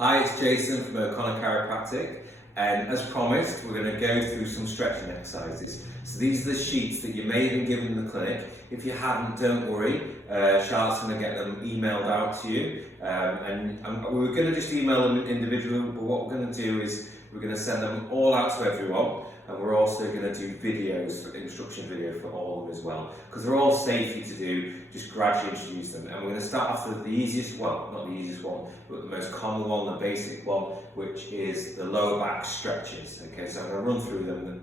Hi, it's Jason from O'Connor Chiropractic, and as promised, we're going to go through some stretching exercises. So these are the sheets that you may have been given in the clinic. If you haven't, don't worry. Charlotte's going to get them emailed out to you, we were going to just email them individually, but what we're going to do is we're going to send them all out to everyone, and we're also going to do videos, instruction video for all of them as well, because they're all safety to do. Just gradually introduce them, and we're going to start off with the easiest one, not the easiest one, but the most common one, the basic one, which is the lower back stretches. Okay, so I'm going to run through them.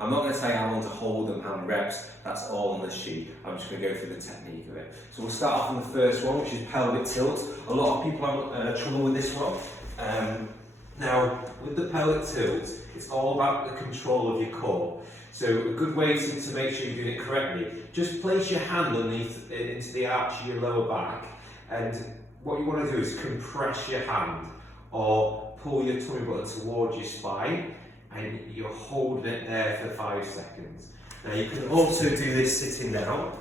I'm not going to tell you how long to hold them, how many reps. That's all on the sheet. I'm just going to go through the technique of it. So we'll start off on the first one, which is pelvic tilt. A lot of people have trouble with this one. Now, with the pelvic tilt, it's all about the control of your core. So a good way to make sure you're doing it correctly, just place your hand underneath into the arch of your lower back, and what you want to do is compress your hand or pull your tummy button towards your spine, and you're holding it there for 5 seconds. Now you can also do this sitting down.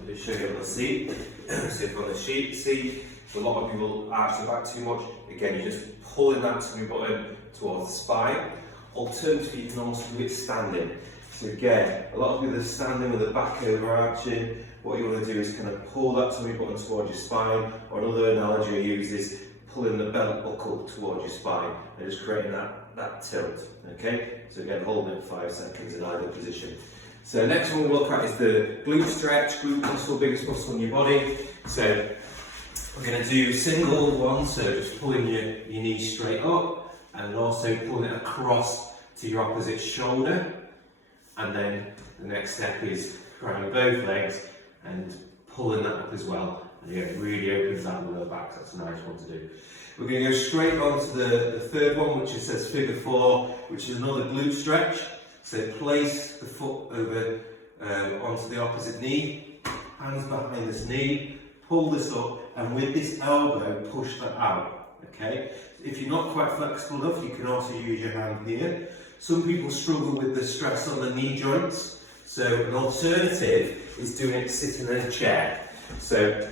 I'll just show you on the seat. So if on the sheet, see, a lot of people arch their back too much. Again, you're just pulling that tummy button towards the spine. Alternatively, you can also do it standing. So again, a lot of people are standing with the back overarching. What you want to do is kind of pull that tummy button towards your spine, or another analogy I use is pulling the belt buckle towards your spine and just creating that tilt. Okay, so again, holding it 5 seconds in either position. So next one we'll look at is the glute stretch. Glute muscle, biggest muscle in your body. So we're going to do single one, so just pulling your knees straight up, and also pulling it across to your opposite shoulder. And then the next step is grabbing both legs and pulling that up as well. And it really opens that lower back, so that's a nice one to do. We're going to go straight on to the third one, which says figure 4, which is another glute stretch. So place the foot over onto the opposite knee, hands behind this knee, pull this up, and with this elbow, push that out. Okay? If you're not quite flexible enough, you can also use your hand here. Some people struggle with the stress on the knee joints, so an alternative is doing it sitting in a chair. So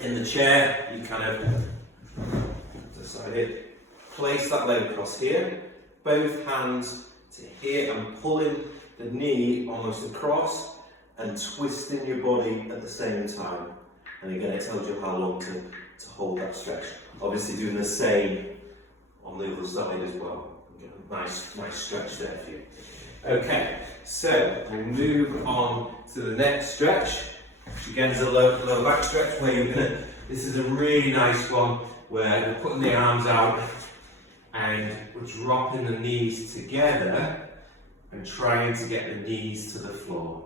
in the chair, you kind of decide it, place that leg across here, both hands to here, and pulling the knee almost across and twisting your body at the same time. And again, it tells you how long to hold that stretch. Obviously doing the same on the other side as well. Nice stretch there for you. Okay, so we'll move on to the next stretch, which again is a lower back stretch, where you're gonna, this is a really nice one, where we're putting the arms out and we're dropping the knees together and trying to get the knees to the floor.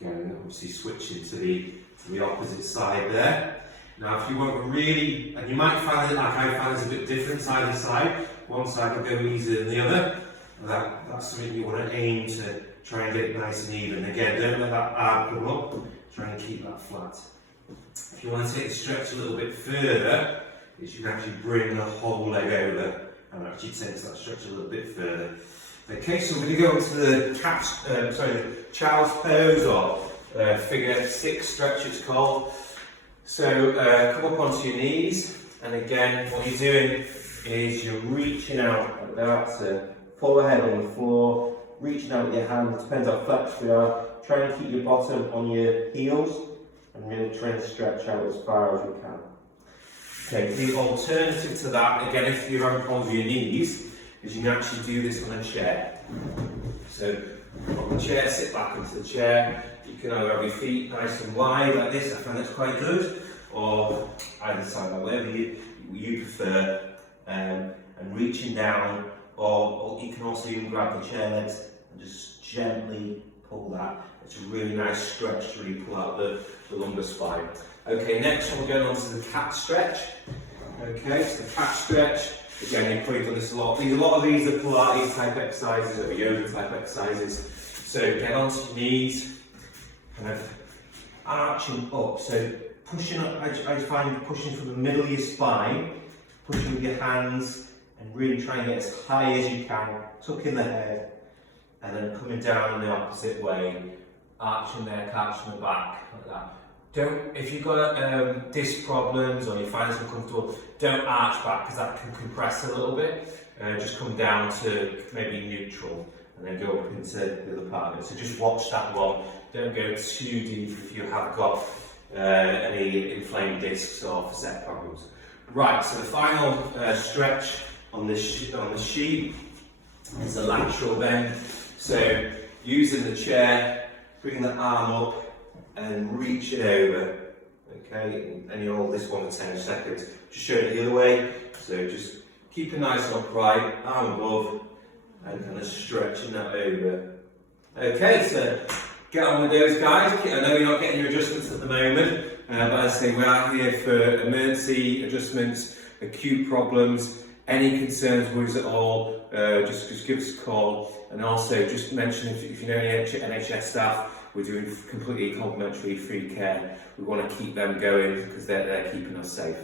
Again, obviously switching to the opposite side there. Now, if you want to really, and you might find it like I found it's a bit different side to side. One side will go easier than the other. That's something you want to aim to try and get it nice and even. Again, don't let that arm come up. Try and keep that flat. If you want to take the stretch a little bit further, is you can actually bring the whole leg over and actually take that stretch a little bit further. Okay, so we're going to go into the child's pose, or figure 6 stretch it's called. So come up onto your knees, and again what you're doing is you're reaching out like that, so pull the head on the floor, reaching out with your hands, depends how flexible you are, try and keep your bottom on your heels and really try and stretch out as far as you can. Okay, the alternative to that, again if you're having problems with your knees, is you can actually do this on a chair. So on the chair, sit back into the chair. You can either have your feet nice and wide like this, I find that's quite good, or either side, whatever you prefer, and reaching down, or you can also even grab the chair legs and just gently pull that. It's a really nice stretch to really pull out the lumbar spine. Okay, next one we're going on to the cat stretch. Okay, so the cat stretch, again you've probably done this a lot. A lot of these are Pilates type exercises or yoga type exercises. So get onto your knees, kind of arching up, so pushing up, I find pushing from the middle of your spine, pushing with your hands and really trying to get as high as you can, tucking the head, and then coming down in the opposite way, arching there, catching the back, like that. if you've got disc problems or you find this uncomfortable, don't arch back because that can compress a little bit. Just come down to maybe neutral and then go up into the other part of it. So just watch that one. Don't go too deep if you have got any inflamed discs or facet problems. Right, so the final stretch on this sheet is the lateral bend. So using the chair, bring the arm up and reach it over. Okay, and you hold this one for 10 seconds. Just show it the other way. So just keep it nice and upright, arm above, and kind of stretching that over. Okay, so get on with those guys. I know you're not getting your adjustments at the moment, but as I say, we are here for emergency adjustments, acute problems, any concerns, worries at all, just give us a call. And also just mention if you know any NHS staff, we're doing completely complimentary free care. We want to keep them going because they're keeping us safe.